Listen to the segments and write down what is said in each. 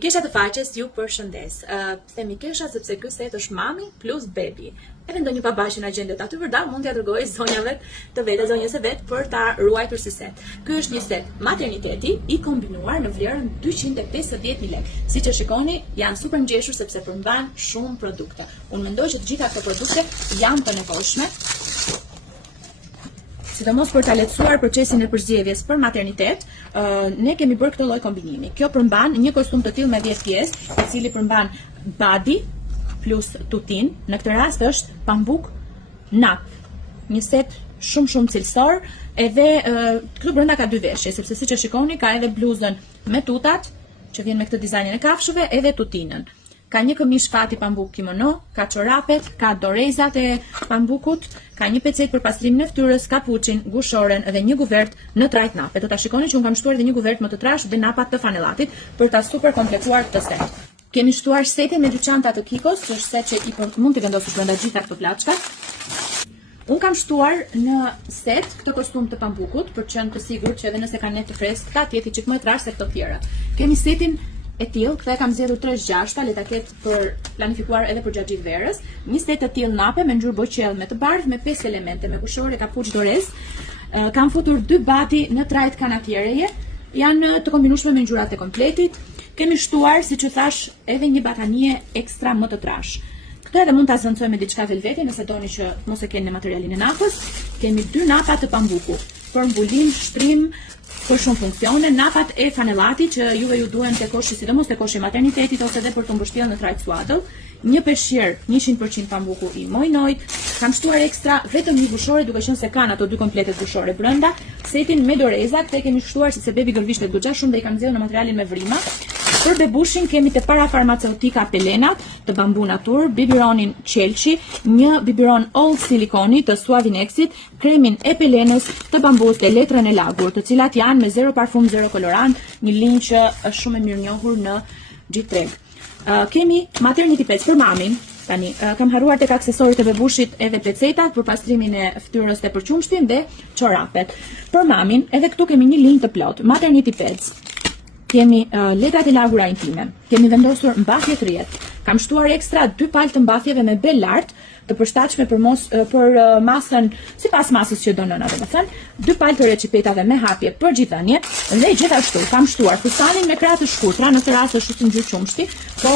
Kesha të faqes ju përshëndes. Themi kesha sepse ky set është mami plus bebi. Edhe ndonjë baba që na gjendet aty vërdall mund t'ia dërgojë zonjave të veta, zonjës e vet për ta ruajtur si set. Ky është një set materniteti i kombinuar në vlerën 250.000 lekë. Siç e shikoni, janë super ngjeshur sepse përmban shumë produkte. Unë mendoj që të gjitha këto produkte janë të nevojshme, sidomos për ta lehtësuar procesin e përzgjedhjes për maternitet. Ne kemi bërë këtë lloj kombinimi. Kjo përmban një kostum të tillë me 10 pjesë, i cili përmban body plus tutin. Në këtë rast është pambuk nap. Një set shumë cilësor, edhe këtu brenda ka dy veshje, sepse siç e shikoni ka edhe bluzën me tutat, që vjen me këtë dizajnin e kafshëve, edhe tutinën. Ka një këmish fati pambuk kimono, ka çorapet, ka dorezat e pambukut, ka një pecet për pastrimin e fytyrës, kapuçin, gushoren dhe një guvert në trajt nape. Do ta shikoni që unë kam shtuar edhe një guvert më të trashë dhe napat të fanellatit për ta super kompletuar këtë set. Kemi shtuar setin me dy çanta të Kikos, që është set që i mund të vendosësh brenda gjitha këto plaçka. Unë kam shtuar në set këtë kostum të pambukut për të qenë të sigurt që edhe nëse ka net të freskëta, të jetë çik më trashë se këto tjera. Kemi setin e tillë, këtë e kam zgjedhur 3/6, le ta ketë për planifikuar edhe për gjatë gjithë verës. Një set të tillë nape me ngjyrë boqell me të bardhë me 5 elemente, me kushore, kapuç, dorez. Kam futur 2 bati në trajt kanatiereje, janë të kombinueshme me ngjyrat e kompletit. Kemi shtuar, siç e thash, edhe një batanie ekstra më të trashë. Këtë edhe mund ta zënцoj me diçka velveti nëse doni që mos e keni në materialin e napës. Kemi 2 napa të pambuku për mbulim, shtrim, për shumë funksione. Napat e fanellati që juve ju duhen te koshi, sidomos te koshi maternitetit ose edhe për të mbështjellë në trajt suadëll. Një peshqir 100% pambuku i mojnojt. Kam shtuar ekstra vetëm një gushore, duke qenë se kanë ato 2 kompletet gushore brenda. Setin me doreza, këtë kemi shtuar sepse bebi gërvishtet goxha shumë dhe i kam nxjerrë në materialin me vrima. Për bebushin kemi te para farmaceutika Pelenat të bambu natur, biberonin Qelçi, një biberon all silikoni të Suavinexit, kremin e Pelenës të bambus dhe letrën e lagur, të cilat janë me 0 parfum, 0 kolorant, një linjë që është shumë e mirënjohur në gjithë treg. Kemi maternity pads për mamin. Tani, kam haruar tek aksesorit e bebushit edhe pecetat për pastrimin e fytyrës dhe për qumshtin dhe çorapet. Për mamin, edhe këtu kemi një linjë të plot, maternity pads. Kemi letrat e lagura intime. Kemi vendosur mbathje të rjetë. Kam shtuar ekstra 2 palë të mbathjeve me bel lart, të përshtatshme për masën, sipas masës që do nëna, domethënë, 2 palë të recipetave me hapje për gjithënje, dhe gjithashtu kam shtuar fustanin me krah të shkurtra, në këtë rast është ngjyrë qumshti, po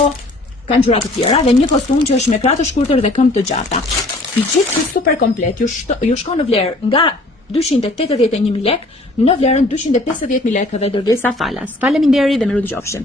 ka ngjyra të tjera, dhe një kostum që është me krah të shkurtër dhe këmbë të gjata. I gjithë është super komplet, ju shkon në vlerë nga 281.000 lekë në vlerën 250.000 lekë dhe dërgesa falas. Faleminderit dhe miru dëgjofshim.